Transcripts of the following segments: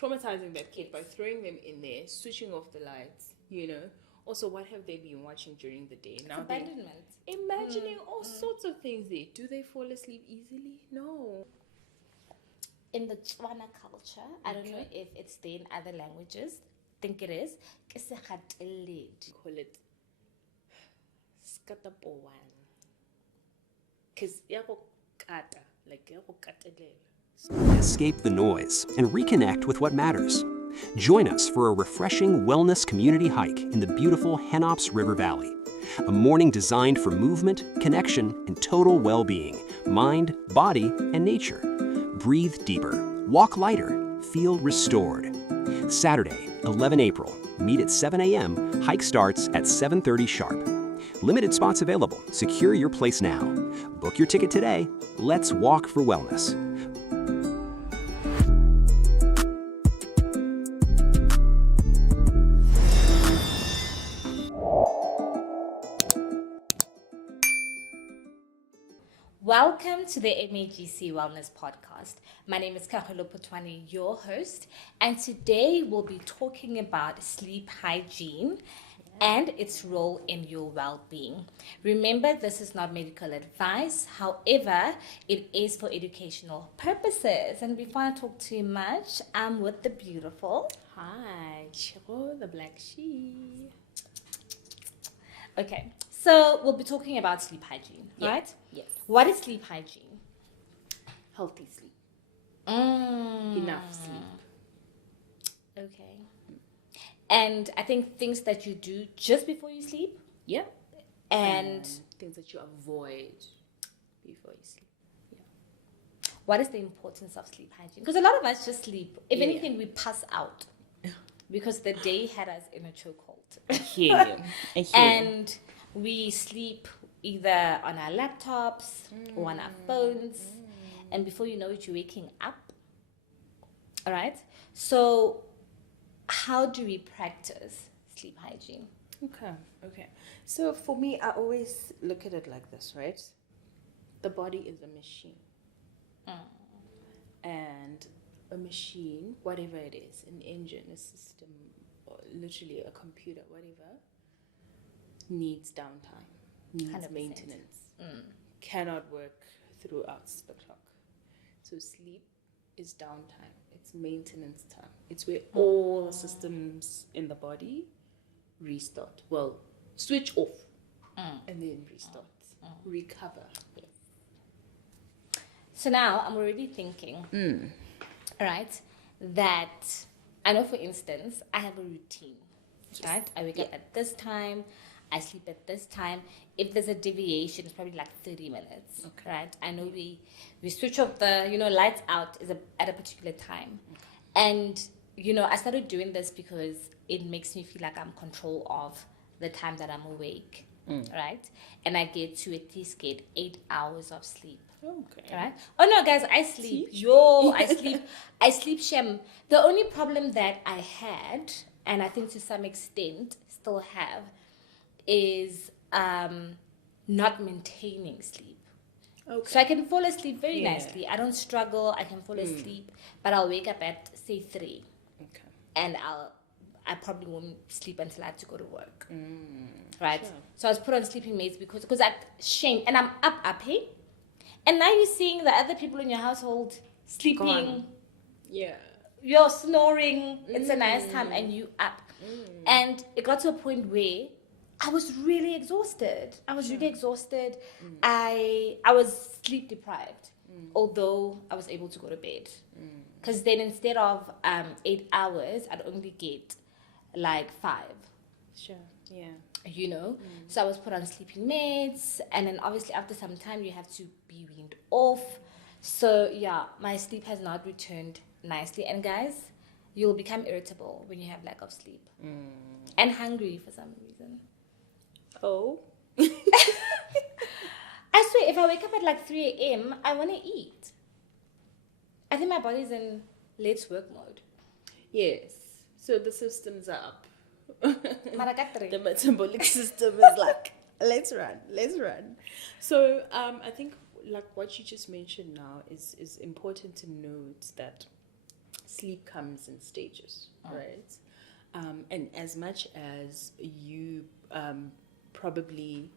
traumatizing that kid by throwing them in there, switching off the lights, Also, what have they been watching during the day? Now abandonment. Imagining all sorts of things there. Do they fall asleep easily? No. In the Tswana culture, I don't know if it's there in other languages. Think it is. Call it skatapowan. Because Escape the noise and reconnect with what matters. Join us for a refreshing wellness community hike in the beautiful Henops River Valley. A morning designed for movement, connection, and total well-being, mind, body, and nature. Breathe deeper, walk lighter, feel restored. Saturday, 11 April, meet at 7 a.m., hike starts at 7:30 sharp. Limited spots available. Secure your place now. Book your ticket today. Let's walk for wellness. Welcome to the MAGC Wellness Podcast. My name is Kgaogelo and your host, and today we'll be talking about sleep hygiene and its role in your well-being. Remember, this is not medical advice. However, it is for educational purposes. And before I talk too much, I'm with the beautiful... Hi, Chiro, the black sheep. Okay, so we'll be talking about sleep hygiene, right? Yes. What is sleep hygiene? Healthy sleep. Enough sleep. Okay. And I think things that you do just before you sleep. Yeah. And things that you avoid before you sleep. Yeah. What is the importance of sleep hygiene? Because a lot of us just sleep. If anything, we pass out because the day had us in a chokehold. Yeah. And we sleep either on our laptops or on our phones. And before you know it, you're waking up. All right? So how do we practice sleep hygiene? Okay. So for me, I always look at it like this, right? The body is a machine. And a machine, whatever it is, an engine, a system, or literally a computer, whatever, needs downtime, needs 100%. maintenance, cannot work throughout the clock. So sleep is downtime. It's maintenance time. It's where all the systems in the body restart. Well, switch off and then restart. Recover. Yes. So now I'm already thinking, right, that I know, for instance, I have a routine, right? I wake up at this time, I sleep at this time. If there's a deviation, it's probably like 30 minutes, right? I know we switch off the, lights out at a particular time. And, I started doing this because it makes me feel like I'm in control of the time that I'm awake, right? And I get to at least get 8 hours of sleep. Okay. Right? Oh no, guys, I sleep. I sleep, Shem. The only problem that I had, and I think to some extent still have, is not maintaining sleep. Okay. So I can fall asleep very nicely. I don't struggle. I can fall asleep, but I'll wake up at say 3. Okay. And I probably won't sleep until I have to go to work. Right? Sure. So I was put on sleeping mates because I shame, and I'm up, hey? And now you're seeing the other people in your household sleeping. Gone. Yeah. You're snoring. It's a nice time, and you up. And it got to a point where I was really exhausted. I was sleep deprived, although I was able to go to bed. Because then instead of 8 hours, I'd only get like 5. Sure. Yeah. So I was put on sleeping meds, and then obviously after some time you have to be weaned off. So yeah, my sleep has not returned nicely. And guys, you'll become irritable when you have lack of sleep and hungry for some reason. Oh. I swear, if I wake up at like 3 a.m., I want to eat. I think my body's in let's work mode. Yes. So the systems are up. Maragatri. The metabolic system is like, let's run. So I think like what you just mentioned now is important to note that sleep comes in stages, right? And as much as you probably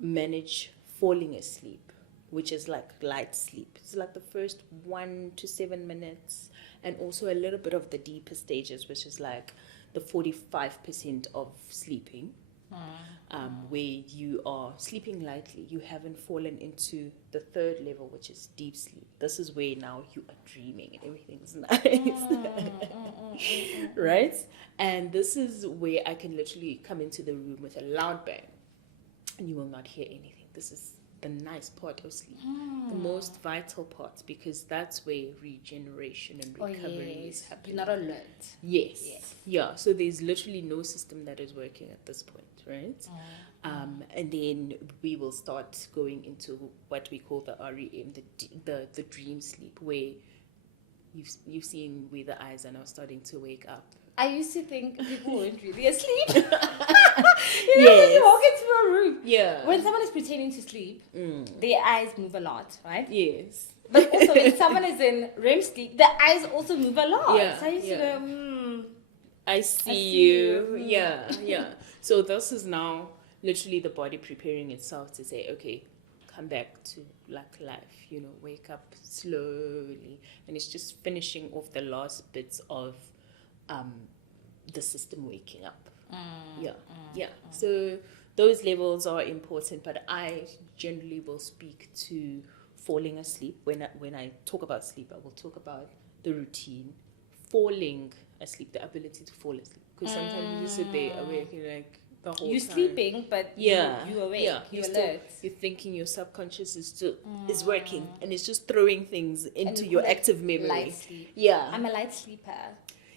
manage falling asleep, which is like light sleep, it's like the first 1 to 7 minutes, and also a little bit of the deeper stages, which is like the 45% of sleeping, where you are sleeping lightly. You haven't fallen into the third level, which is deep sleep. This is where now you are dreaming and everything's nice. Right? And this is where I can literally come into the room with a loud bang and you will not hear anything. This is the nice part of sleep, the most vital part, because that's where regeneration and recovery is happening. You're not alert. Yes. Yeah. So there's literally no system that is working at this point, right? And then we will start going into what we call the REM, the dream sleep, where you've seen where the eyes are now starting to wake up. I used to think people weren't really asleep. When you walk into a room, when someone is pretending to sleep, their eyes move a lot, right? Yes. But also, when someone is in REM sleep, the eyes also move a lot. Yeah. So I used to go, I see you. Yeah. So this is now literally the body preparing itself to say, okay, come back to like life, wake up slowly. And it's just finishing off the last bits of the system waking up. So those levels are important, but I generally will speak to falling asleep. When I talk about sleep, I will talk about the routine, falling asleep, the ability to fall asleep. Because sometimes you just sit there awake and like the whole you're time. Sleeping, but you're awake, you're alert. You're thinking your subconscious is working, and it's just throwing things into your active memory. Light sleep. Yeah. I'm a light sleeper.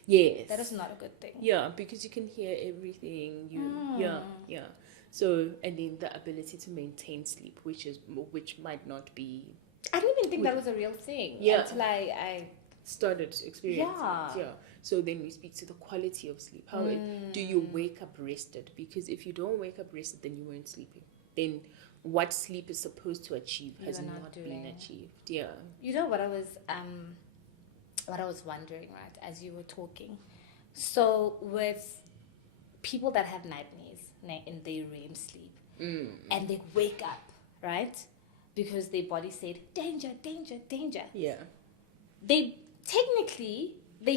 Yes. That is not a good thing. Yeah, because you can hear everything. So, and then the ability to maintain sleep, which might not be. I didn't even think that was a real thing. Until I started experiencing it. So then we speak to the quality of sleep. How do you wake up rested? Because if you don't wake up rested, then you weren't sleeping. Then what sleep is supposed to achieve has not been achieved. Yeah. You know what I was wondering, right, as you were talking. So with people that have nightmares in their REM sleep, and they wake up, right, because their body said danger, danger, danger. Yeah. They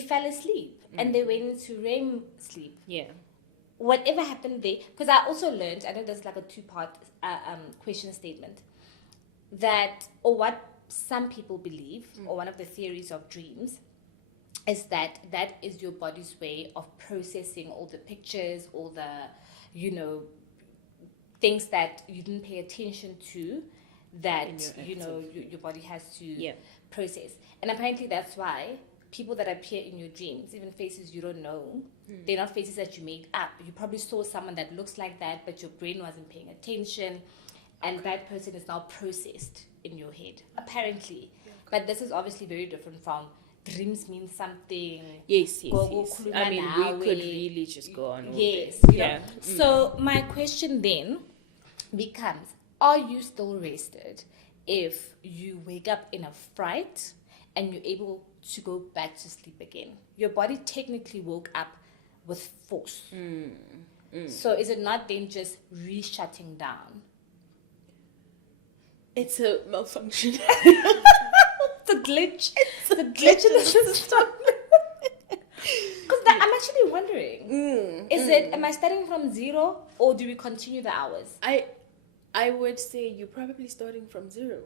fell asleep and they went into REM sleep. Yeah. Whatever happened there, because I also learned, I know there's like a 2-part question statement, that, or what some people believe, or one of the theories of dreams, is that is your body's way of processing all the pictures, all the, things that you didn't pay attention to, that, your body has to process. And apparently that's why people that appear in your dreams, even faces you don't know, they're not faces that you made up. You probably saw someone that looks like that, but your brain wasn't paying attention, and that person is now processed in your head, apparently. But this is obviously very different from dreams mean something. Yes. I mean, we could really just go on all day. So my question then becomes, are you still rested if you wake up in a fright and you're able to go back to sleep again? Your body technically woke up with force. So is it not then just re-shutting down? It's a malfunction. It's a glitch. It's a glitch in the system. Because I'm actually wondering, am I starting from zero, or do we continue the hours? I would say you're probably starting from zero,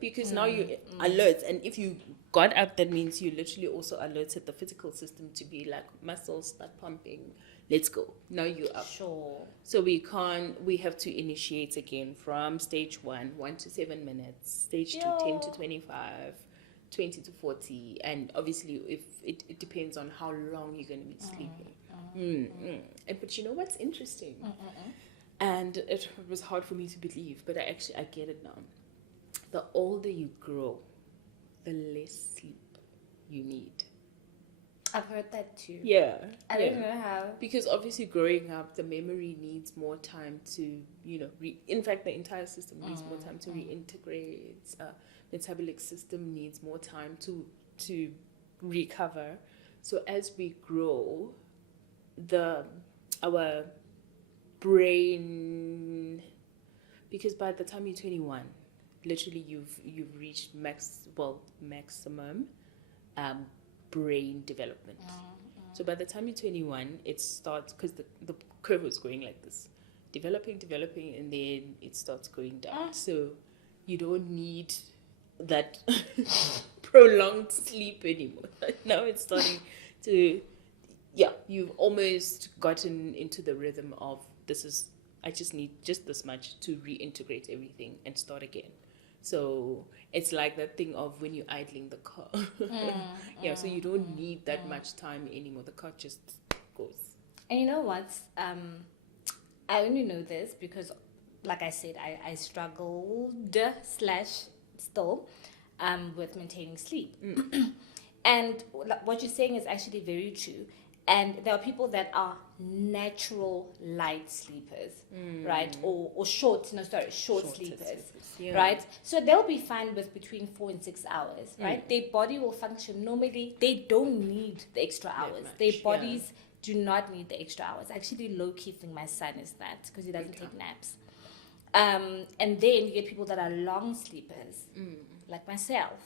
because now you're alert. And if you got up, that means you literally also alerted the physical system to be like, muscles start pumping. Let's go. Now you're up. Sure. So we have to initiate again from stage 1 to 7 minutes, stage 2, 10 to 25, 20 to 40. And obviously, if it depends on how long you're going to be sleeping. But you know what's interesting? And it was hard for me to believe, but I get it now. The older you grow, the less sleep you need. I've heard that too. Yeah. I don't know how. Because obviously growing up, the memory needs more time to, in fact, the entire system needs more time to reintegrate. Metabolic system needs more time to recover. So as we grow, our brain, because by the time you're 21, literally you've reached maximum brain development. So by the time you're 21, it starts, because the curve is going like this, developing, and then it starts going down. So you don't need that prolonged sleep anymore. Now it's starting to, you've almost gotten into the rhythm of, I just need just this much to reintegrate everything and start again. So it's like that thing of when you're idling the car. So you don't need that much time anymore. The car just goes. And you know what? I only know this because, like I said, I struggled / still with maintaining sleep. And what you're saying is actually very true. And there are people that are natural light sleepers, right? Or short sleepers, right? So they'll be fine with between 4 and 6 hours, right? Their body will function normally. They don't need the extra hours. Their bodies do not need the extra hours. Actually, low-key think my son is that, because he doesn't take naps. And then you get people that are long sleepers, like myself.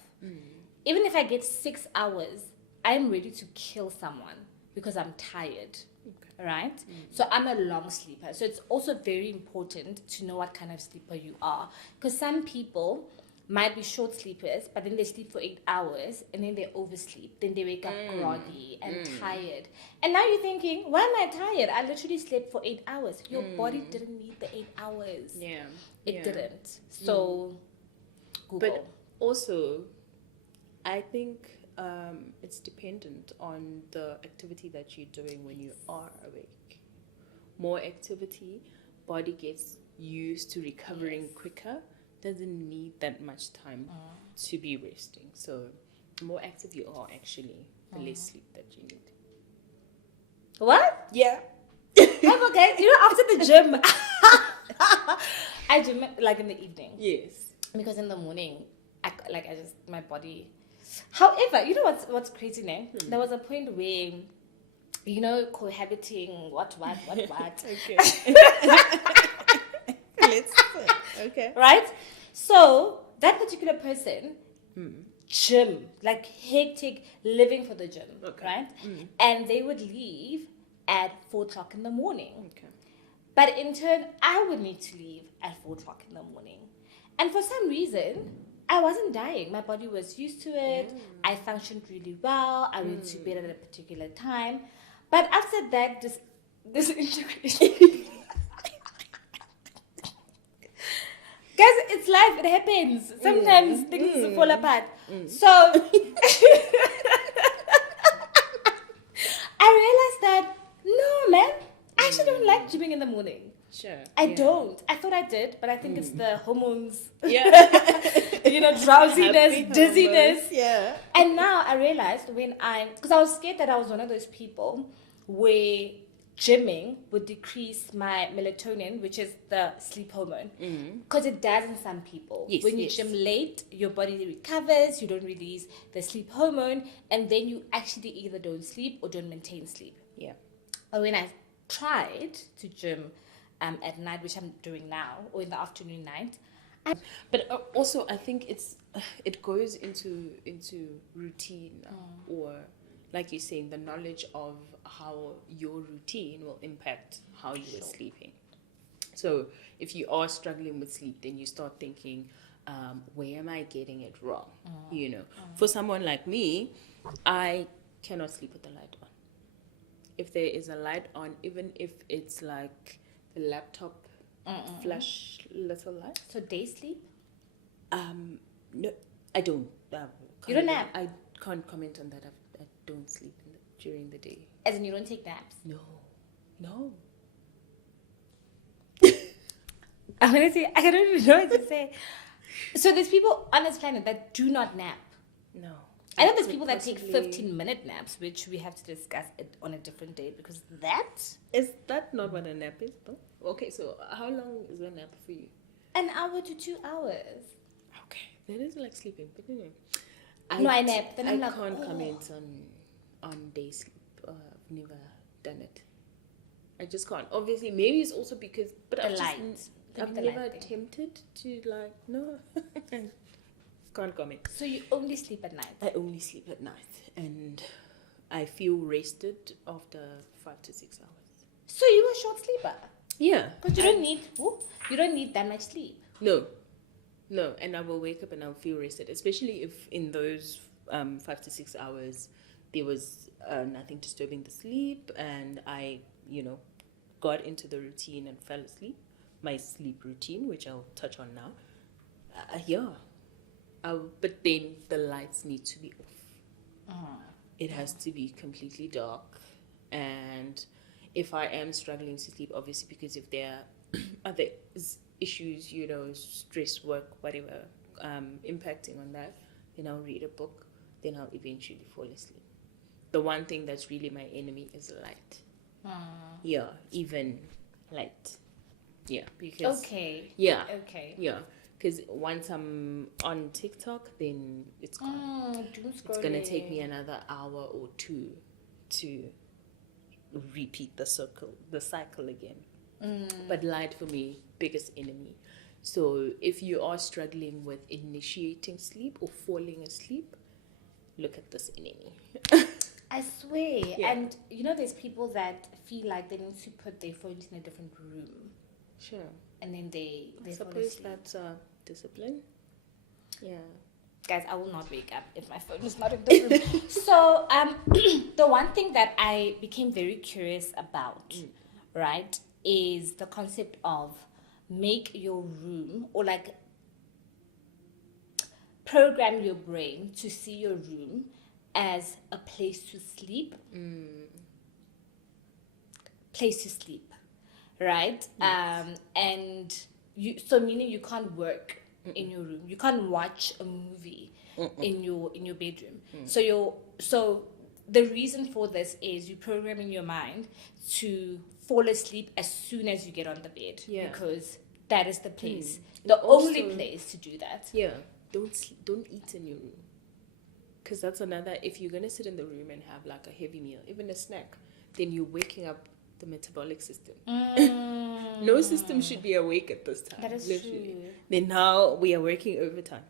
Even if I get 6 hours, I'm ready to kill someone because I'm tired, right? So I'm a long sleeper. So it's also very important to know what kind of sleeper you are, because some people might be short sleepers, but then they sleep for 8 hours and then they oversleep. Then they wake up groggy and tired. And now you're thinking, why am I tired? I literally slept for 8 hours. Your body didn't need the 8 hours. It didn't. So Google. But also, I think it's dependent on the activity that you're doing when you are awake. More activity, body gets used to recovering quicker, doesn't need that much time to be resting. So the more active you are, actually, the less sleep that you need. What? Yeah. I'm okay. You know, after the gym, I gym like in the evening. Yes. Because in the morning, my body. However, you know what's crazy now? There was a point where, you know, cohabiting, what. Okay. Let's okay. Right? So that particular person, gym, like hectic, living for the gym, right? And they would leave at 4 o'clock in the morning. Okay. But in turn, I would need to leave at 4 o'clock in the morning. And for some reason, I wasn't dying. My body was used to it. I functioned really well. I went to bed at a particular time. But after that, this integration. Guys, it's life. It happens. Sometimes things fall apart. So I realized that, no, man, I actually don't like gymming in the morning. Sure. I don't. I thought I did, but I think it's the hormones. Yeah. Drowsiness, dizziness. Yeah. And now I realized because I was scared that I was one of those people where gymming would decrease my melatonin, which is the sleep hormone. Because it does in some people. Yes, when you gym late, your body recovers, you don't release the sleep hormone, and then you actually either don't sleep or don't maintain sleep. Yeah. But when I tried to gym at night, which I'm doing now, or in the afternoon night. But also, I think it goes into routine, or like you're saying, the knowledge of how your routine will impact how you are sleeping. So if you are struggling with sleep, then you start thinking, where am I getting it wrong? You know, for someone like me, I cannot sleep with the light on. If there is a light on, even if it's like the laptop flash little light. So day sleep? No, I don't. You don't nap? I can't comment on that. I don't sleep during the day. As in you don't take naps? No. Honestly, I don't even know what to say. So there's people on this planet that do not nap. No. I know there's people that take 15-minute naps, which we have to discuss it on a different day, because Is that not what a nap is, though? Okay, so how long is a nap for you? 1 hour to 2 hours. Okay, that is like sleeping, but anyway. No, I nap. Then I I'm like, can't oh. comment on day sleep. I've never done it. I just can't. Obviously, maybe it's also because, but The I've light. I've The never light thing. attempted to like no. Can't comment. So you only sleep at night? I only sleep at night, and I feel rested after 5 to 6 hours. So you a short sleeper? Yeah, Because you don't need that much sleep. No, and I will wake up and I'll feel rested, especially if in those 5 to 6 hours there was nothing disturbing the sleep, and I, got into the routine and fell asleep. My sleep routine, which I'll touch on now. But then the lights need to be off. It has to be completely dark, and if I am struggling to sleep, obviously because if there are other issues, stress, work, whatever, impacting on that, then I'll read a book, then I'll eventually fall asleep. The one thing that's really my enemy is light. Yeah, even light. Yeah, because... Okay. Yeah. Okay. Yeah, because once I'm on TikTok, then it's gone. Doom It's going to take scrolling. me another hour or two to repeat the cycle again. But light for me, biggest enemy. So if you are struggling with initiating sleep or falling asleep, look at this enemy. I swear. Yeah. And there's people that feel like they need to put their phones in a different room. Sure. And then they I fall suppose asleep. that's discipline. Yeah. Guys, I will not wake up if my phone is not in the room. So, the one thing that I became very curious about, right, is the concept of make your room, or like program your brain to see your room as a place to sleep. Place to sleep, right? Yes. And meaning you can't work in your room. You can't watch a movie in your bedroom. So the reason for this is you programming your mind to fall asleep as soon as you get on the bed, because that is the place, the only place to do that. Yeah. Don't eat in your room, because that's another. If you're gonna sit in the room and have like a heavy meal, even a snack, then you're waking up the metabolic system. No system should be awake at this time. That is literally. true. Then now we are working overtime.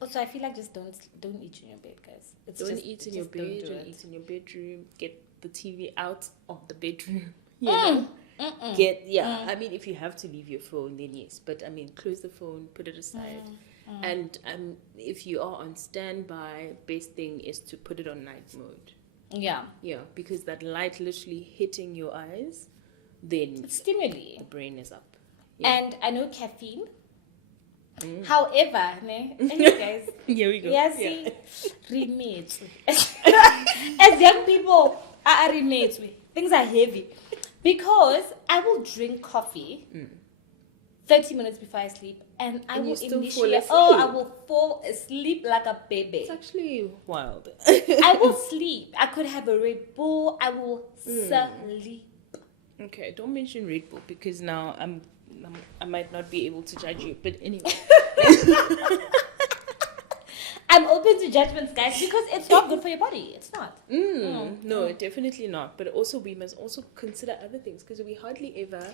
Also, I feel like just don't eat in your bed, guys. Don't eat in your bed. Don't eat in your bedroom. Get the TV out of the bedroom. I mean, if you have to leave your phone, then yes. But I mean, close the phone, put it aside. And if you are on standby, best thing is to put it on night mode. Yeah. Yeah, because that light literally hitting your eyes, then It's stimuli. the brain is up. Yeah. And I know caffeine. However, hey guys, Here we go. see, remakes. As young people, are remakes. Things are heavy. Because I will drink coffee 30 minutes before I sleep, and I will initiate. I will fall asleep like a baby. It's actually wild. I will sleep. I could have a Red Bull. I will sleep. Okay, don't mention Red Bull, because now I might not be able to judge you. But anyway. I'm open to judgments, guys, because it's not good for your body. It's not. No, definitely not. But also we must also consider other things, because we hardly ever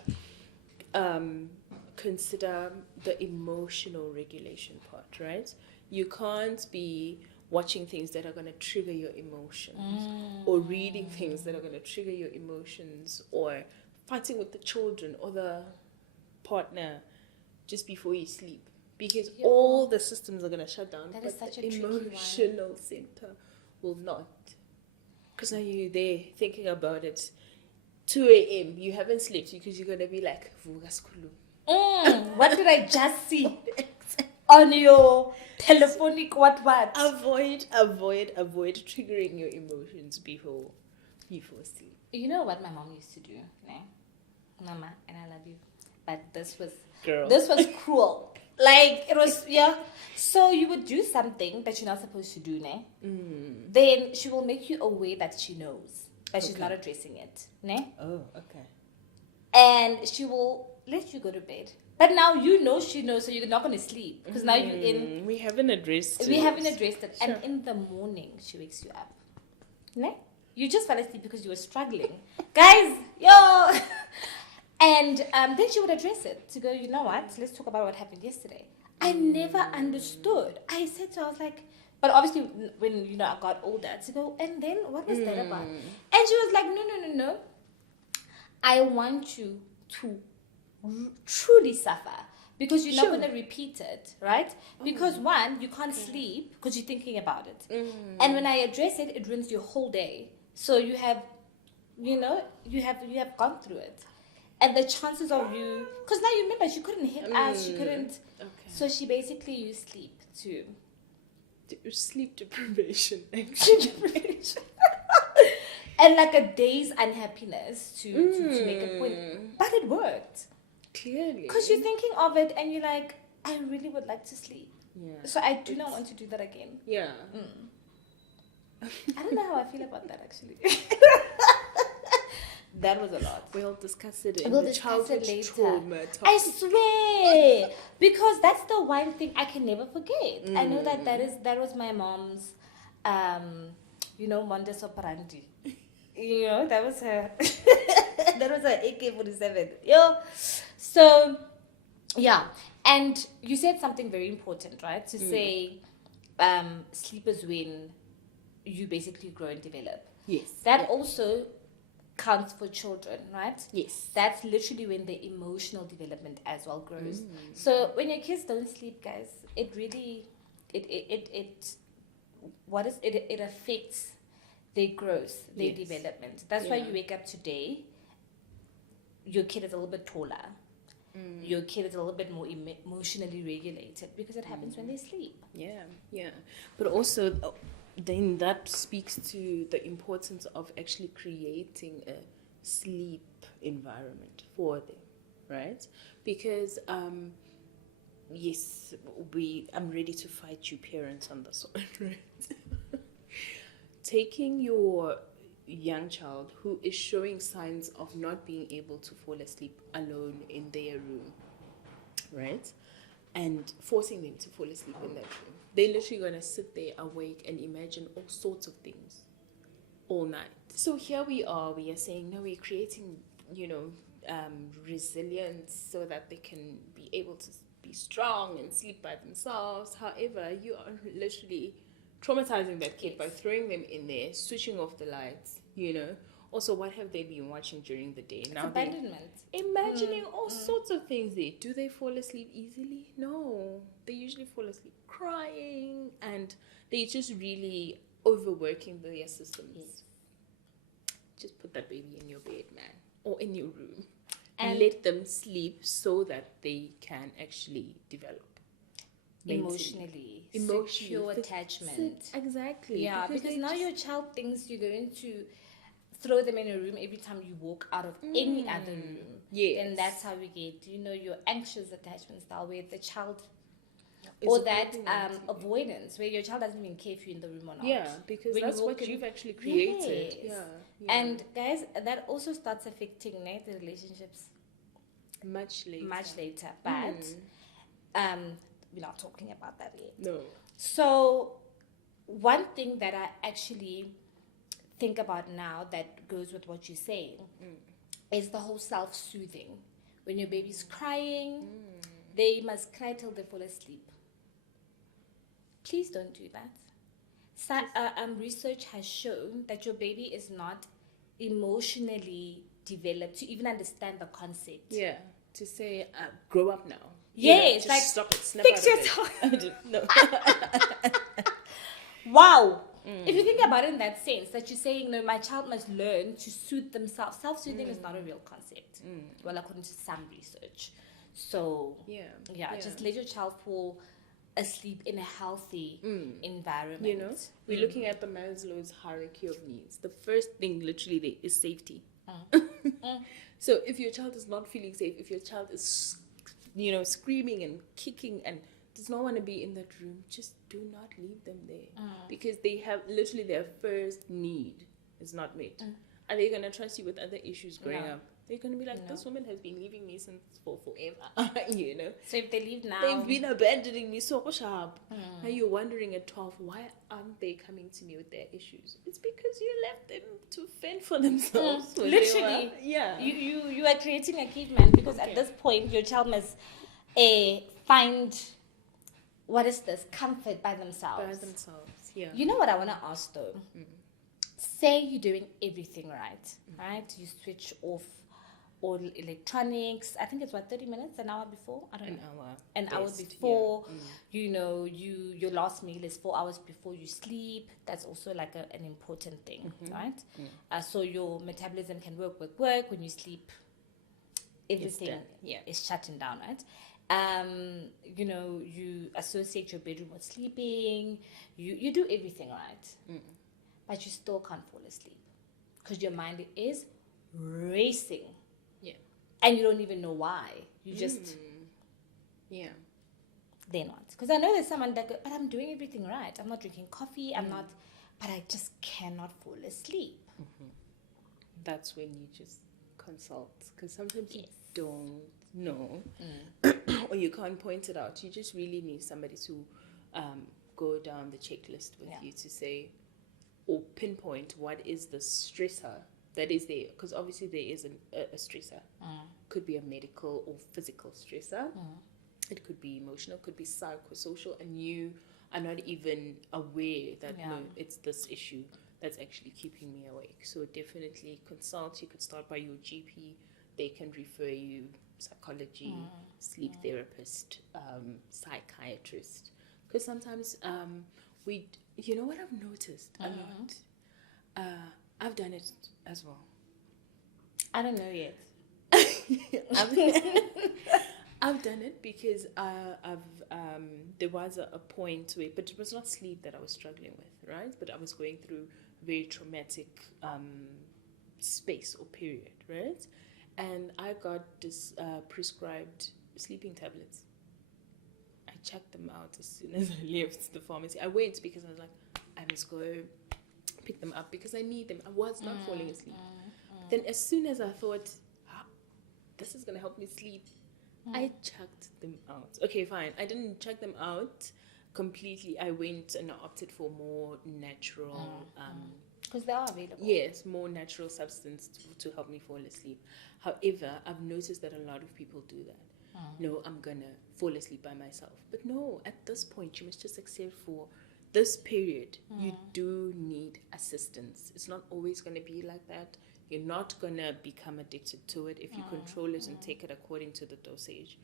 consider the emotional regulation part, right? You can't be watching things that are going to trigger your emotions, or reading things that are going to trigger your emotions, or fighting with the children or the partner just before you sleep, because all the systems are going to shut down. That is but such a the tricky one. emotional center will not. Because are you there thinking about it 2 a.m. you haven't slept, because you're going to be like, Vuga skulu. What did I just see on your telephonic what? Avoid triggering your emotions before you fall asleep. You know what my mom used to do, né? Mama, and I love you, but this was cruel. Like, it was, so you would do something that you're not supposed to do, né? Then she will make you aware that she knows, but she's not addressing it, né? Oh, okay. And she will let you go to bed, But now she knows, so you're not going to sleep. Because now you're in... We haven't addressed it. We haven't addressed it. Sure. And in the morning, she wakes you up. No? You just fell asleep because you were struggling. Guys, yo! And then she would address it to go, you know what? Let's talk about what happened yesterday. I never understood. I said to her, I was like... But obviously, when, I got older, to go, and then what was that about? And she was like, no. I want you to truly suffer because you're not going to repeat it, right? Because one, you can't sleep because you're thinking about it. And when I address it, it ruins your whole day. So you have, you have gone through it. And the chances of you, because now you remember, she couldn't hit us, she couldn't. Okay. So she basically used sleep to... Sleep deprivation, actually. And like a day's unhappiness to make a point. But it worked. Clearly. Because you're thinking of it and you're like, I really would like to sleep. Yeah. So I do not want to do that again. Yeah. I don't know how I feel about that, actually. That was a lot. We'll discuss it in we'll the discuss childhood it later. trauma topic. I swear. Because that's the one thing I can never forget. I know that was my mom's, modus operandi. That was her. That was her AK-47. So, yeah. And you said something very important, right? To say sleep is when you basically grow and develop. Yes. That also counts for children, right? Yes. That's literally when the emotional development as well grows. So when your kids don't sleep, guys, it really it affects their growth, their development. That's why you wake up today, your kid is a little bit taller. Your kid is a little bit more emotionally regulated because it happens when they sleep. Yeah. But also, then that speaks to the importance of actually creating a sleep environment for them, right? Because, yes, I'm ready to fight you parents on this one, right? Taking your young child who is showing signs of not being able to fall asleep alone in their room, right? And forcing them to fall asleep in that room. They're literally going to sit there awake and imagine all sorts of things all night. So here we are saying, no, we're creating, resilience so that they can be able to be strong and sleep by themselves. However, you are literally traumatizing that kid by throwing them in there, switching off the lights, Also, what have they been watching during the day? Now abandonment. Imagining all sorts of things there. Do they fall asleep easily? No. They usually fall asleep crying, and they just really overworking their systems. Yes. Just put that baby in your bed, man, or in your room, and let them sleep so that they can actually develop. Emotionally, secure attachment. Exactly. Yeah, because now your child thinks you're going to throw them in a room every time you walk out of any other room. Yes. Then that's how we get, your anxious attachment style where the child, or that avoidance where your child doesn't even care if you're in the room or not. Yeah, because that's what you've actually created. Yes. Yeah. And guys, that also starts affecting the relationships much later. But we're not talking about that yet. No. So one thing that I actually think about now that goes with what you're saying is the whole self-soothing. When your baby's crying, they must cry till they fall asleep. Please don't do that. Research has shown that your baby is not emotionally developed to even understand the concept. Yeah, to say, grow up now. Yes, just stop it. Snap fix your tongue. No. Wow. If you think about it in that sense, that you're saying, no, my child must learn to soothe themselves. Self-soothing is not a real concept. Well, according to some research. So, just let your child fall asleep in a healthy environment. We're looking at the Maslow's hierarchy of needs. The first thing literally there is safety. So if your child is not feeling safe, if your child is, screaming and kicking and does not want to be in that room, just do not leave them there. Because they have literally their first need is not met. Are they going to trust you with other issues growing up? They're going to be like, this woman has been leaving me since for forever, you know. So if they leave now, They've been abandoning me so sharp. Now you're wondering at 12, why aren't they coming to me with their issues? It's because you left them to fend for themselves. when they literally, were- yeah. you are creating a caveman, because at this point your child must find, what is this, comfort by themselves. By themselves, yeah. You know what I want to ask though? Say you're doing everything right? You switch off all electronics. I think it's 30 minutes, an hour before? I don't know. An hour before. You know, your last meal is 4 hours before you sleep. That's also like an important thing, right? So your metabolism can work. When you sleep, everything is shutting down, right? You know, you associate your bedroom with sleeping. You do everything right. But you still can't fall asleep because your mind is racing. Yeah. And you don't even know why. You just... Yeah. They're not. Because I know there's someone that goes, but I'm doing everything right. I'm not drinking coffee. I'm not... But I just cannot fall asleep. That's when you just consult. Because sometimes you don't know. Or you can't point it out. You just really need somebody to go down the checklist with you to say... or pinpoint what is the stressor that is there, because obviously there is a stressor. Could be a medical or physical stressor. It could be emotional, could be psychosocial, and you are not even aware that no, it's this issue that's actually keeping me awake. So definitely consult. You could start by your GP. They can refer you psychology, sleep therapist, psychiatrist, because sometimes you know what I've noticed a lot? I've done it as well. I don't know yet. I've done it because there was a point where, but it was not sleep that I was struggling with, right? But I was going through a very traumatic space or period, right? And I got this prescribed sleeping tablets. I checked them out as soon as I left the pharmacy. I went because I was like, I must go pick them up because I need them. I was not falling asleep. Then as soon as I thought, this is going to help me sleep, I checked them out. Okay, fine. I didn't check them out completely. I went and opted for more natural... because they are available. Yes, more natural substance to help me fall asleep. However, I've noticed that a lot of people do that. No, I'm going to fall asleep by myself. But no, at this point, you must just accept for this period, you do need assistance. It's not always going to be like that. You're not going to become addicted to it if you control it and take it according to the dosage.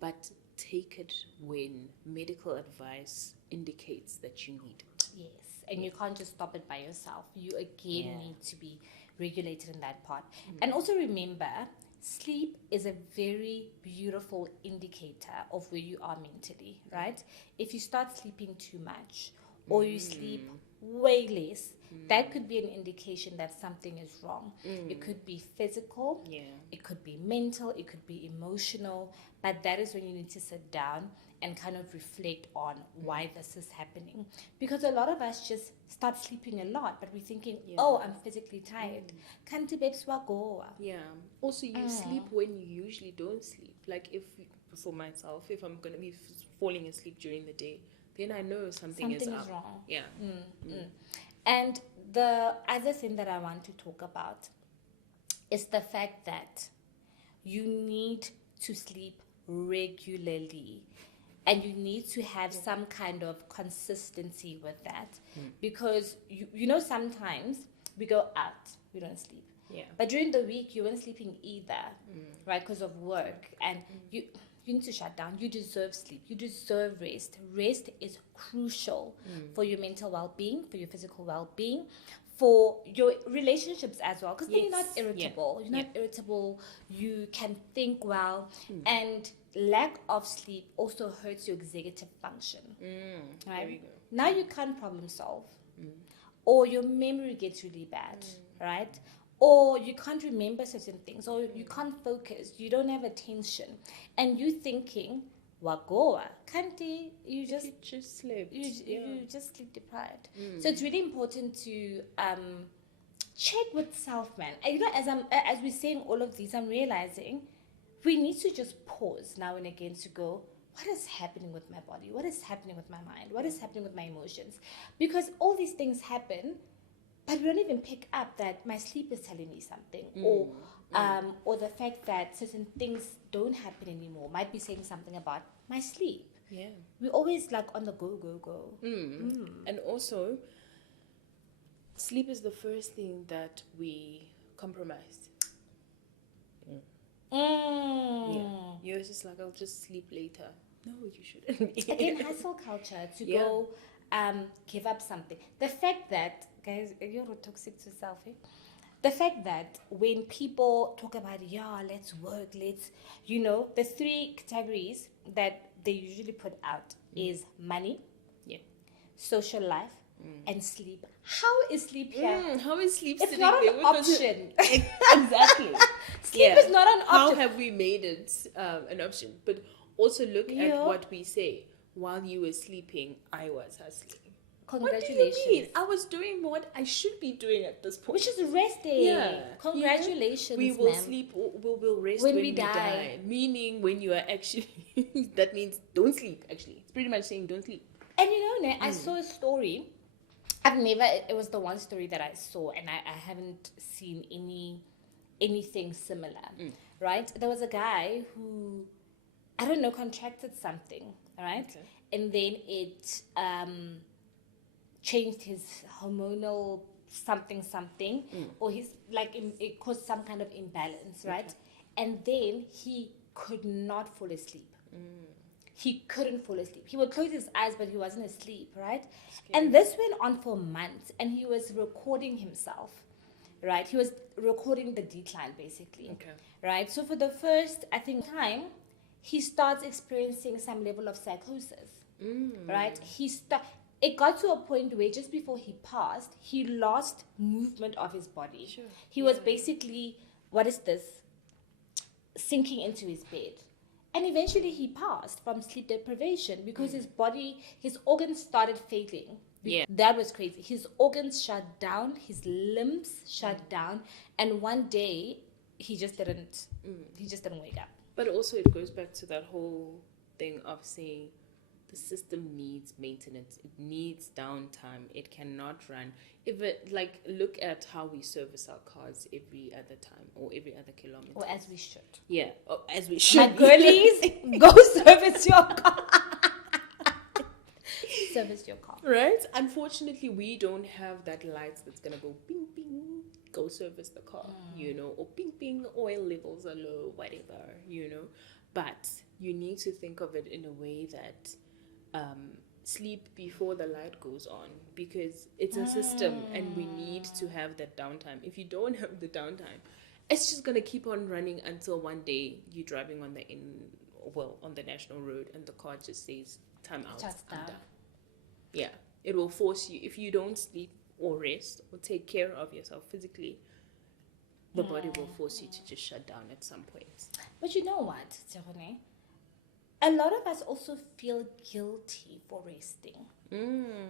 But take it when medical advice indicates that you need it. Yes, and you can't just stop it by yourself. You again need to be regulated in that part. And also remember, sleep is a very beautiful indicator of where you are mentally, right? If you start sleeping too much or you sleep way less, that could be an indication that something is wrong. It could be physical, it could be mental, it could be emotional, but that is when you need to sit down and kind of reflect on why this is happening. Because a lot of us just start sleeping a lot, but we're thinking, oh, I'm physically tired. Kanti babes wagoa. Yeah. Also, you sleep when you usually don't sleep. Like for myself, if I'm going to be falling asleep during the day, then I know something is up. Wrong. Yeah. And the other thing that I want to talk about is the fact that you need to sleep regularly. And you need to have some kind of consistency with that. Because, you know, sometimes we go out, we don't sleep. Yeah. But during the week, you weren't sleeping either, right, because of work. And you need to shut down. You deserve sleep. You deserve rest. Rest is crucial for your mental well-being, for your physical well-being, for your relationships as well. Because then you're not irritable. You're not irritable. You can think well. And lack of sleep also hurts your executive function. Right? There we go. Now you can't problem solve. Or your memory gets really bad, right? Or you can't remember certain things, or you can't focus, you don't have attention, and you thinking, wagoa, kanti, you just slept. You just sleep deprived. So it's really important to check with self, man. And, as we're saying all of these, I'm realizing we need to just pause now and again to go, what is happening with my body? What is happening with my mind? What is happening with my emotions? Because all these things happen, but we don't even pick up that my sleep is telling me something, or the fact that certain things don't happen anymore might be saying something about my sleep. Yeah. We're always like on the go. And also, sleep is the first thing that we compromise. Yeah. You're just like, I'll just sleep later. No, you shouldn't. Again, hustle culture to go give up something. The fact that, guys, you're toxic to self. The fact that when people talk about, let's work, the 3 categories that they usually put out is money, social life, and sleep. How is sleep here? How is sleep It's sitting not there? an option. Exactly. Sleep is not an How option. have we made it an option? But also look at what we say. While you were sleeping, I was hustling. Congratulations. What do you mean? I was doing what I should be doing at this point. Which is resting. Yeah. Congratulations, We will ma'am. sleep, we'll rest When when we we die. die. Meaning when you are actually, that means don't sleep, actually. It's pretty much saying don't sleep. And I saw a story. It was the one story that I saw, and I haven't seen anything similar, right? There was a guy who, I don't know, contracted something, right? Okay. And then it changed his hormonal something, or it caused some kind of imbalance, right? And then he could not fall asleep. He couldn't fall asleep. He would close his eyes, but he wasn't asleep, right? And this went on for months, and he was recording himself, right? He was recording the decline, basically, right? So for the first, I think, time, he starts experiencing some level of psychosis, right? It got to a point where just before he passed, he lost movement of his body. Sure. He was basically, what is this? Sinking into his bed. And eventually he passed from sleep deprivation because his body, his organs started failing. Yeah. That was crazy. His organs shut down, his limbs shut down, and one day he just didn't wake up. But also it goes back to that whole thing of saying the system needs maintenance. It needs downtime. It cannot run. Look at how we service our cars every other time or every other kilometer. Or as we should. Yeah, as we My should. girlies, go service your car. Service your car. Right? Unfortunately, we don't have that light that's going to go ping, ping, go service the car, or ping, ping, oil levels are low, whatever, But you need to think of it in a way that sleep before the light goes on, because it's a system and we need to have that downtime. If you don't have the downtime, it's just going to keep on running until one day you're driving on the national road and the car just says, time out, I'm done. Yeah, it will force you, if you don't sleep or rest or take care of yourself physically, the body will force you to just shut down at some point. But you know what, Tshegofatso? A lot of us also feel guilty for resting.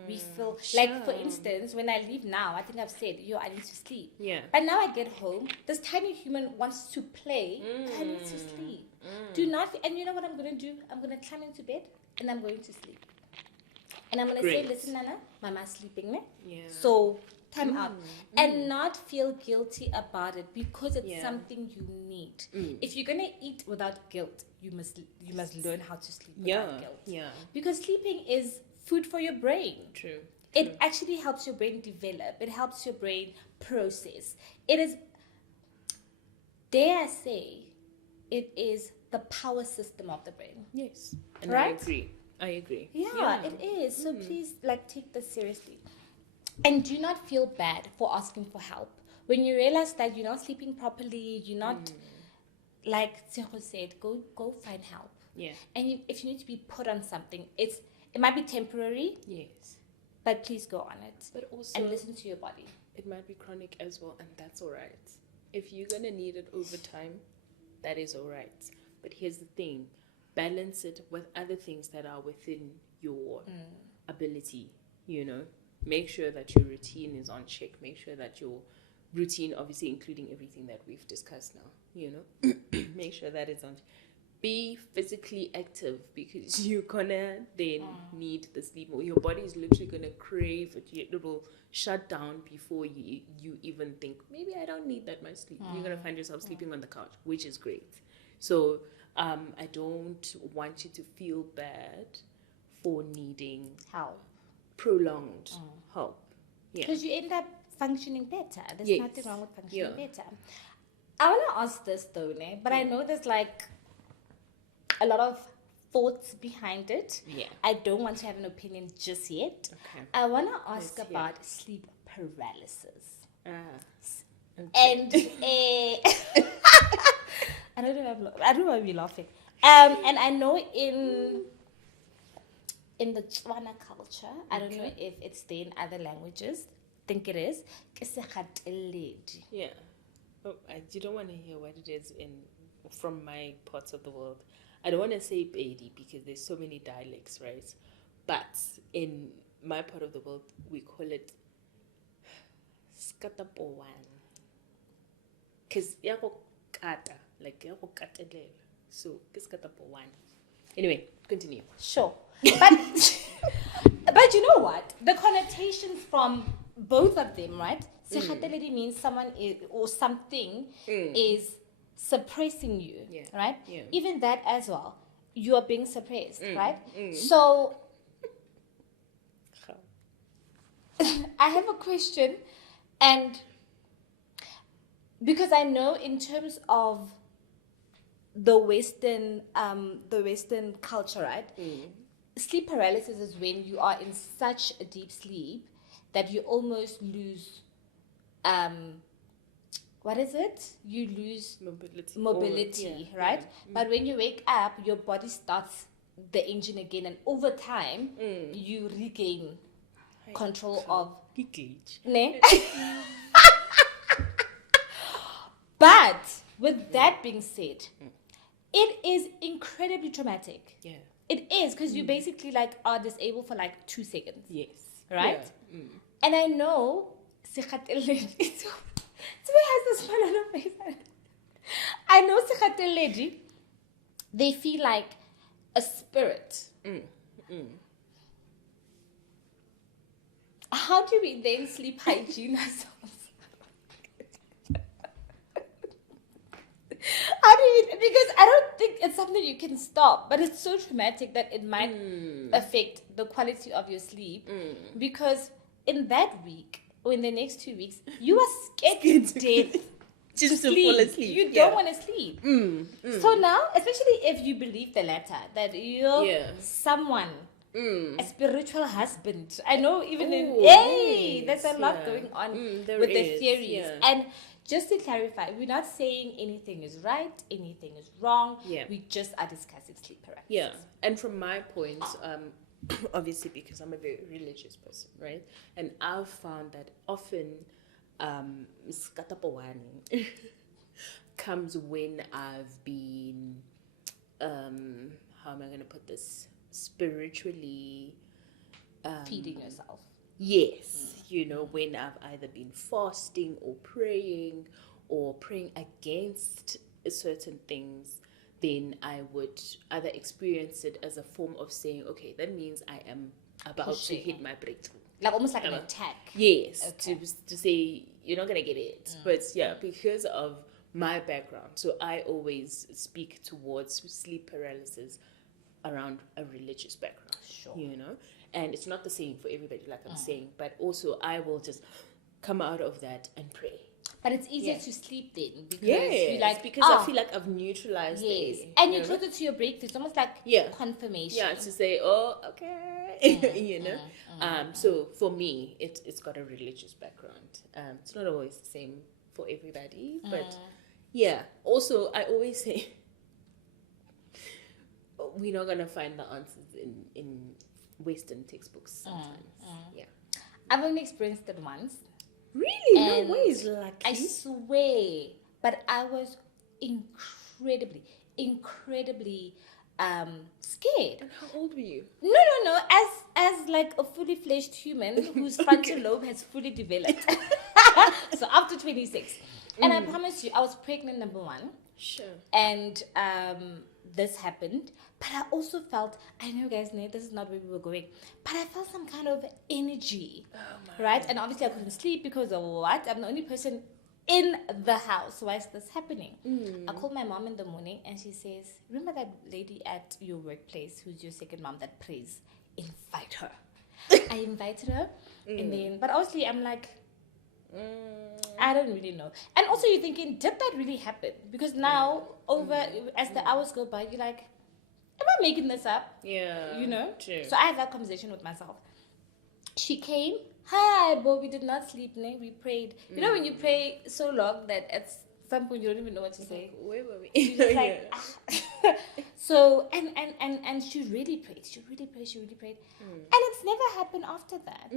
We feel, for instance, when I leave now, I think I've said, I need to sleep. Yeah. But now I get home, this tiny human wants to play, but I need to sleep. And you know what I'm going to do? I'm going to climb into bed and I'm going to sleep. And I'm going to say, listen, Nana, Mama's sleeping, ne? Yeah. So, time out. And not feel guilty about it because it's something you need. If you're going to eat without guilt, you must learn how to sleep without guilt. Yeah. Because sleeping is food for your brain. True. It actually helps your brain develop. It helps your brain process. It is, dare I say, it is the power system of the brain. Yes. And Right? I agree. Yeah, it is. So please, take this seriously. And do not feel bad for asking for help. When you realize that you're not sleeping properly, you're not, like Tshego said, go find help. Yeah. And if you need to be put on something, it might be temporary, Yes. but please go on it. But also, And listen to your body. it might be chronic as well, and that's all right. If you're going to need it over time, that is all right. But here's the thing. Balance it with other things that are within your ability, Make sure that your routine is on check. Make sure that your routine, obviously including everything that we've discussed now, you know. Make sure that it's on. Be physically active because you're gonna then need the sleep, or your body is literally gonna crave it. It will shut down before you even think, maybe I don't need that much sleep. You're gonna find yourself sleeping on the couch, which is great. So I don't want you to feel bad for needing Help. prolonged help. Yeah. Because you end up functioning better. There's Yes. nothing wrong with functioning Yeah. better. I want to ask this though, ne? But I know there's like a lot of thoughts behind it. Yeah. I don't want to have an opinion just yet. Okay. I want to ask Let's hear. about sleep paralysis. Okay. And I don't know why we're laughing. And I know in the Tswana culture, I don't know if it's there in other languages. Think it is. Yeah. Oh, you don't want to hear what it is from my parts of the world. I don't want to say Pedi because there's so many dialects, right? But in my part of the world, we call it skatapowan. Because yako kata, like yako katelela. So, skatapowan. Anyway, continue. Sure. But you know what? The connotation from both of them, right? Sekgateledi means someone is, or something is suppressing you, right? Yeah. Even that as well. You are being suppressed, right? So I have a question, and because I know in terms of the Western culture, right? Sleep paralysis is when you are in such a deep sleep that you almost lose, what is it? You lose mobility, right? But when you wake up, your body starts the engine again, and over time, you regain control of. Ne? But with that being said, it is incredibly traumatic. Yeah. It is, because you basically like are disabled for like 2 seconds. Yes. Right? Yeah. And I know it's has this smile on her face. I know Sekgateledi, they feel like a spirit. How do we then sleep hygiene ourselves? How do you? Because I don't think it's something you can stop, but it's so traumatic that it might affect the quality of your sleep. Because in that week or in the next 2 weeks, you are scared to death. Just to fall asleep. You don't want to sleep. So now, especially if you believe the latter, that you're someone, a spiritual husband. I know even there's a lot going on with the theories. Yeah. And just to clarify, we're not saying anything is right, anything is wrong. Yeah. We just are discussing sleep paralysis. Yeah. And from my point, obviously because I'm a very religious person, right? And I've found that often skatapawani comes when I've been, how am I going to put this? Spiritually Feeding yourself. Yes, you know, when I've either been fasting or praying against certain things, then I would either experience it as a form of saying, okay, that means I am about to hit my breakthrough. Like almost like an attack. Yes, Okay. to say, you're not going to get it. But yeah, because of my background, so I always speak towards sleep paralysis around a religious background. Sure. You know? And it's not the same for everybody, like I'm saying, but also I will just come out of that and pray. But it's easier to sleep then because Yes, you like because I feel like I've neutralized it. And you're closer to your breakthrough. It's almost like confirmation. Yeah, to say, oh, okay, you know. So for me, it's got a religious background. It's not always the same for everybody, but yeah. Also, I always say we're not gonna find the answers in Western textbooks sometimes. Yeah. I've only experienced it once. Really? And no way is lucky. I swear. But I was incredibly scared. And how old were you? No. As like a fully fledged human whose frontal lobe has fully developed. So after 26. And I promise you, I was pregnant, number one. Sure. And this happened. But I also felt, I know guys, this is not where we were going, but I felt some kind of energy, right? And obviously I couldn't sleep because of what? I'm the only person in the house. Why is this happening? I called my mom in the morning and she says, remember that lady at your workplace who's your second mom that prays? Invite her. I invited her. And then, but obviously I'm like, I don't really know. And also you're thinking, did that really happen? Because now, as the hours go by, you're like, am I making this up? Yeah. You know? True. So I had that conversation with myself. She came, hi, but we did not sleep, we prayed. You know when you pray so long that at some point you don't even know what to say? Where were we? You're just like, So, and she really prayed. She really prayed. And it's never happened after that.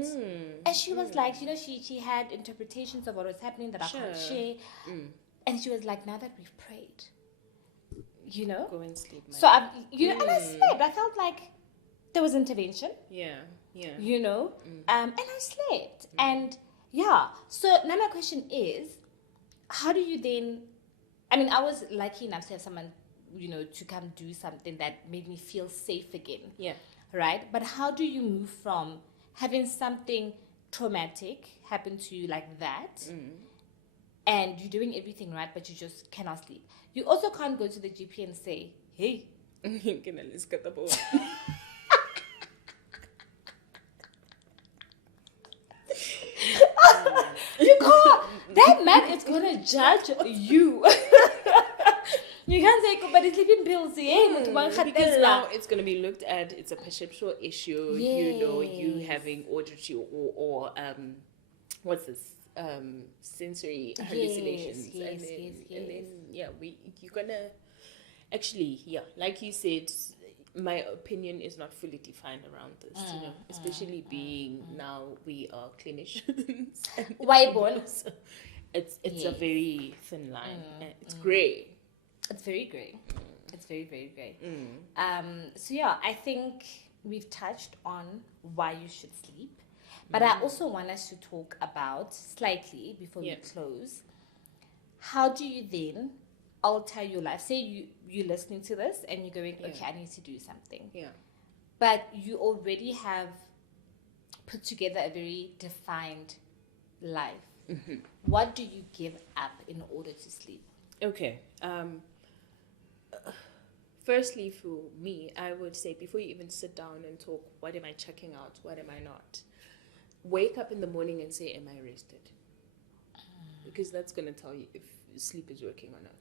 And she was like, she had interpretations of what was happening that I can't share. And she was like, now that we've prayed, Go and sleep. So and I slept. I felt like there was intervention. Yeah. And I slept. And so now my question is, how do you then, I was lucky enough to have someone, to come do something that made me feel safe again. Yeah. Right? But how do you move from having something traumatic happen to you like that, and you're doing everything right, but you just cannot sleep? You also can't go to the GP and say, hey, you can't. That man is gonna judge you. You can't say, but it's sleeping pills. Because now it's going to be looked at, it's a perceptual issue, Yes. you having auditory or what's this? Sensory hallucinations. Yes. And then you're going to, actually, like you said, my opinion is not fully defined around this, especially being now we are clinicians. Why born? It's a very thin line. It's grey. It's very grey. It's very, very grey. So I think we've touched on why you should sleep. But I also want us to talk about, slightly before we close, how do you then alter your life? Say you're listening to this and you're going, okay, I need to do something. Yeah. But you already have put together a very defined life. What do you give up in order to sleep? Okay. Firstly, for me, I would say before you even sit down and talk, what am I checking out? What am I not? Wake up in the morning and say, am I rested? Because that's going to tell you if sleep is working or not.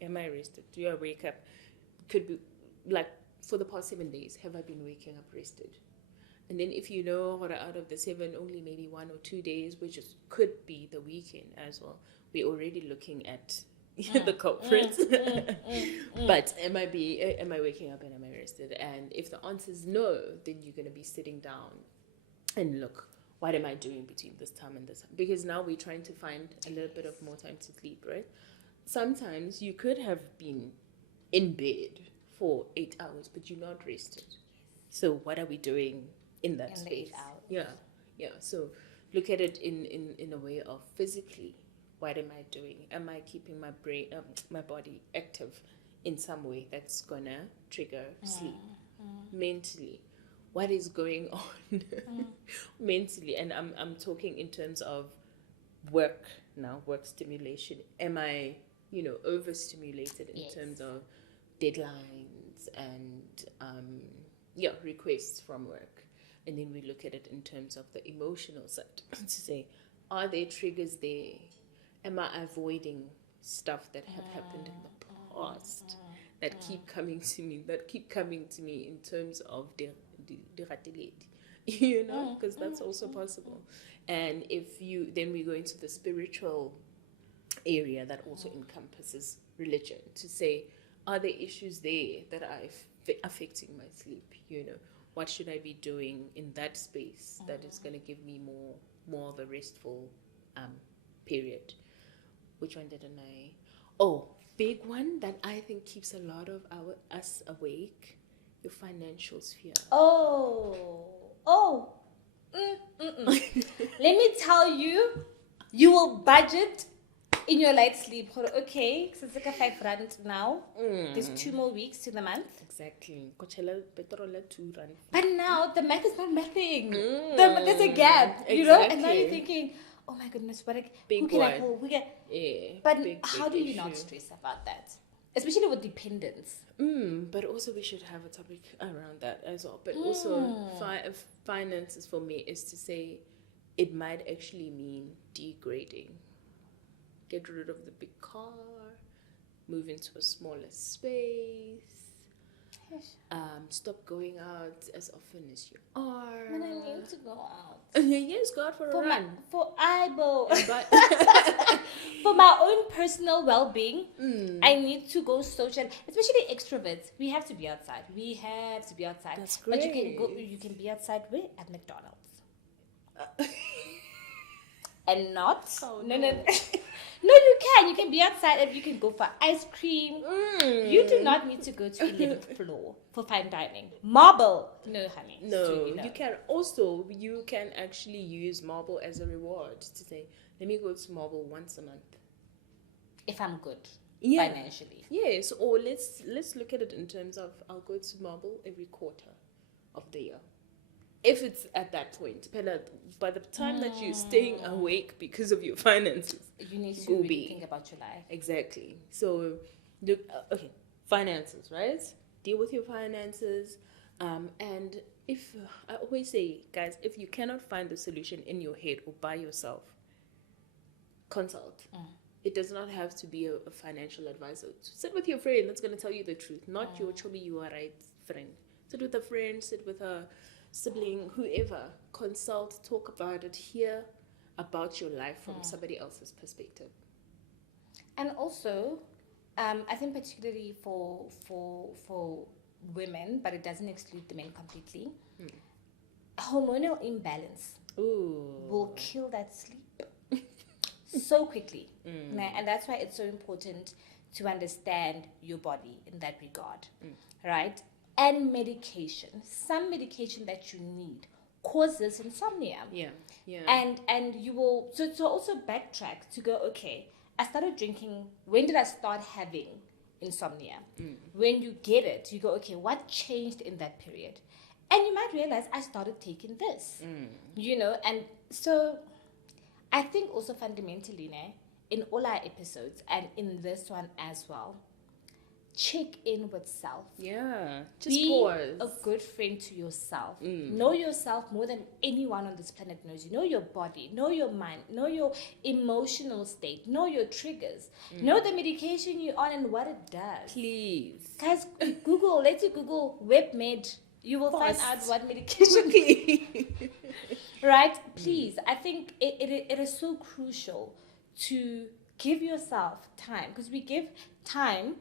Am I rested? Do I wake up? Could be like for the past 7 days, have I been waking up rested? And then if what out of the 7, only maybe 1 or 2 days, which could be the weekend as well, we're already looking at the culprits. But am I waking up and am I rested? And if the answer is no, then you're going to be sitting down and look, what am I doing between this time and this time? Because now we're trying to find a little bit of more time to sleep, right? Sometimes you could have been in bed for 8 hours, but you're not rested. So what are we doing in that space? 8 hours. Yeah. So look at it in a way of physically. What am I doing? Am I keeping my brain, my body active in some way that's gonna trigger sleep? Mentally, what is going on mentally? And I'm talking in terms of work now, work stimulation. Am I, overstimulated in terms of deadlines and requests from work? And then we look at it in terms of the emotional side to say, are there triggers there? Am I avoiding stuff that have happened in the past that keep coming to me in terms of the because that's also possible. And then we go into the spiritual area that also encompasses religion to say, are there issues there that are affecting my sleep? What should I be doing in that space that is going to give me more of a restful period? Which one didn't I? Oh, big one that I think keeps a lot of us awake, your financial sphere. Let me tell you, You will budget in your light sleep. Okay, so it's like a 5 rand now. There's 2 more weeks to the month. Exactly. Coachella petrol at 2 rand. But now the math is not mathing. There's a gap, you know? And now you're thinking, oh my goodness, Big who can I one. call? But how do you not stress about that? Especially with dependence. But also we should have a topic around that as well. But also finances for me is to say it might actually mean degrading. Get rid of the big car, move into a smaller space. Stop going out as often as you are. When I need to go out. Yes, go out for a run. For for my own personal well-being, I need to go social, especially extroverts. We have to be outside. That's But great. you can be outside where? At McDonald's. And not? Oh, no. No, you can. You can be outside and you can go for ice cream. You do not need to go to 11th floor for fine dining. Marble. No, honey. No, you can also, you can actually use Marble as a reward to say, let me go to Marble once a month. If I'm good financially. Yes, or let's look at it in terms of I'll go to Marble every quarter of the year. If it's at that point, by the time that you're staying awake because of your finances, you need to really think about your life. Exactly. So, okay, finances, right? Deal with your finances. And if, I always say, guys, if you cannot find the solution in your head or by yourself, consult. It does not have to be a financial advisor. Sit with your friend that's going to tell you the truth, not your chubby you are right friend. Sit with a friend, sit with a sibling, whoever. Consult, talk about it, hear about your life from somebody else's perspective. And also, I think particularly for women, but it doesn't exclude the men completely, hormonal imbalance will kill that sleep so quickly. And that's why it's so important to understand your body in that regard, right? And medication. Some medication that you need causes insomnia. Yeah. And you will, so also backtrack to go, okay, I started drinking, when did I start having insomnia? When you get it, you go, okay, what changed in that period? And you might realize I started taking this, you know? And so I think also fundamentally, in all our episodes and in this one as well, check in with self. Yeah. Just Be pause. a good friend to yourself. Know yourself more than anyone on this planet knows you. Know your body. Know your mind. Know your emotional state. Know your triggers. Know the medication you're on and what it does. Please. Guys, let's Google WebMed. You will find out what medication. Quickly. Right? Please. I think it is so crucial to give yourself time, because we give time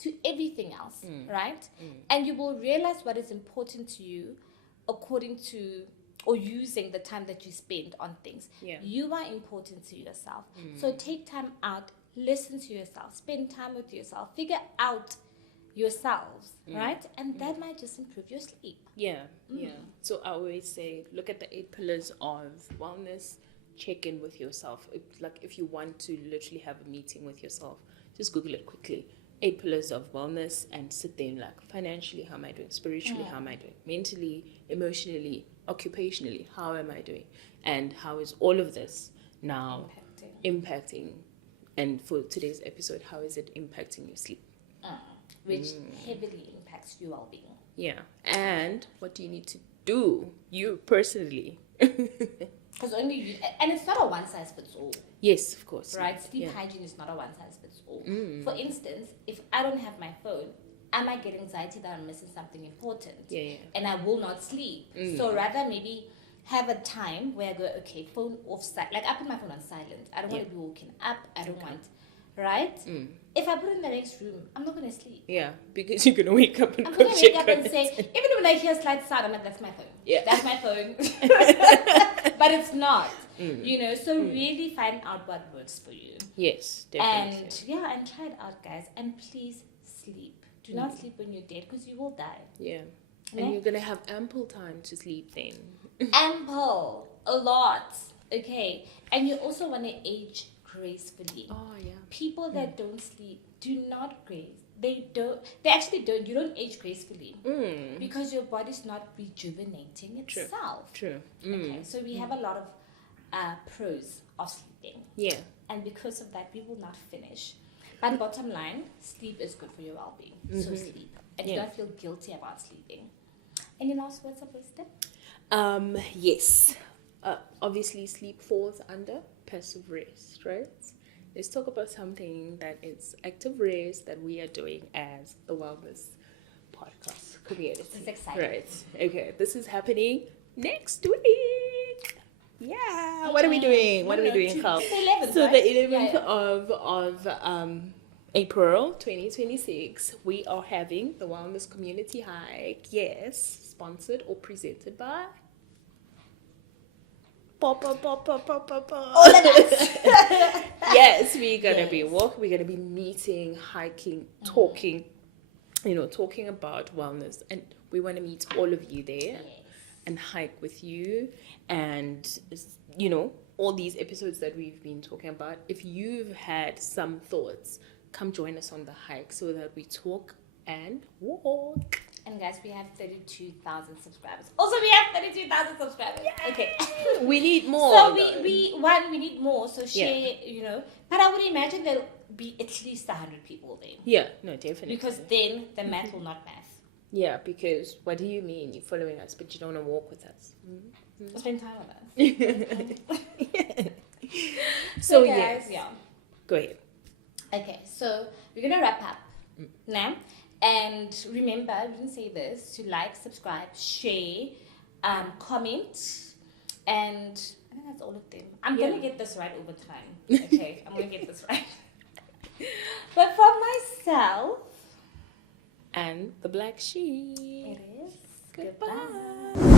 to everything else, right? And you will realize what is important to you according to, or using the time that you spend on things. You are important to yourself. So take time out, listen to yourself, spend time with yourself, figure out yourselves, right? And that might just improve your sleep. Yeah. So I always say, look at the 8 pillars of wellness, check in with yourself. If you want to literally have a meeting with yourself, just Google it quickly. 8 pillars of wellness, and sit there and financially, how am I doing? Spiritually, how am I doing? Mentally, emotionally, occupationally, how am I doing? And how is all of this now impacting? And for today's episode, how is it impacting your sleep? Which heavily impacts your well-being. Yeah. And what do you need to do, you personally? Because only you, and it's not a one-size-fits-all. Yes, of course. Right? Sleep hygiene is not a one-size-fits-all. For instance, if I don't have my phone, I might get anxiety that I'm missing something important. And I will not sleep. So rather maybe have a time where I go, okay, phone off, like I put my phone on silent. I don't want to be woken up. I don't want, right? If I put it in the next room, I'm not going to sleep. Yeah, because you're going to wake up and I'm going to wake up and say, even when I hear slight sound, I'm like, that's my phone. Yeah. That's my phone. But it's not, you know, so really find out what works for you. Yes, definitely. And try it out, guys. And please sleep. Do not sleep when you're dead, because you will die. Yeah. And you're going to have ample time to sleep then. Ample. A lot. Okay, and you also want to age gracefully. Oh yeah. People that don't sleep do not grace. They actually don't. You don't age gracefully because your body's not rejuvenating itself. True. Okay, so we have a lot of pros of sleeping. Yeah. And because of that, we will not finish. But bottom line, sleep is good for your well-being. So sleep. And you don't feel guilty about sleeping. Any last words of wisdom? Yes. Obviously, sleep falls under passive rest, right? Let's talk about something that is active rest that we are doing as the Wellness Podcast community. This is exciting. Right. Okay. This is happening next week. Yeah. What are we doing? What are we doing, Kgaogelo? It's the 11th, So right? the 11th Yeah. of April 2026, we are having the Wellness Community Hike. Yes, sponsored or presented by Yes, we're gonna be walking. We're gonna be meeting, hiking, talking. Talking about wellness, and we want to meet all of you there and hike with you, and all these episodes that we've been talking about. If you've had some thoughts, come join us on the hike so that we talk and walk. And guys, we have 32,000 subscribers. Also, we have 32,000 subscribers. Yay! Okay. We need more. So though. we need more. So share, But I would imagine there'll be at least 100 people there. Yeah, no, definitely. Because then the math will not math. Yeah, because what do you mean you're following us but you don't want to walk with us? Spend time with us. So guys, yes. Go ahead. Okay, so we're gonna wrap up now. And remember, we didn't say this, to like, subscribe, share, comment, and I think that's all of them. I'm gonna get this right over time. Okay, I'm gonna get this right. But for myself And the black sheep. it is Goodbye. goodbye.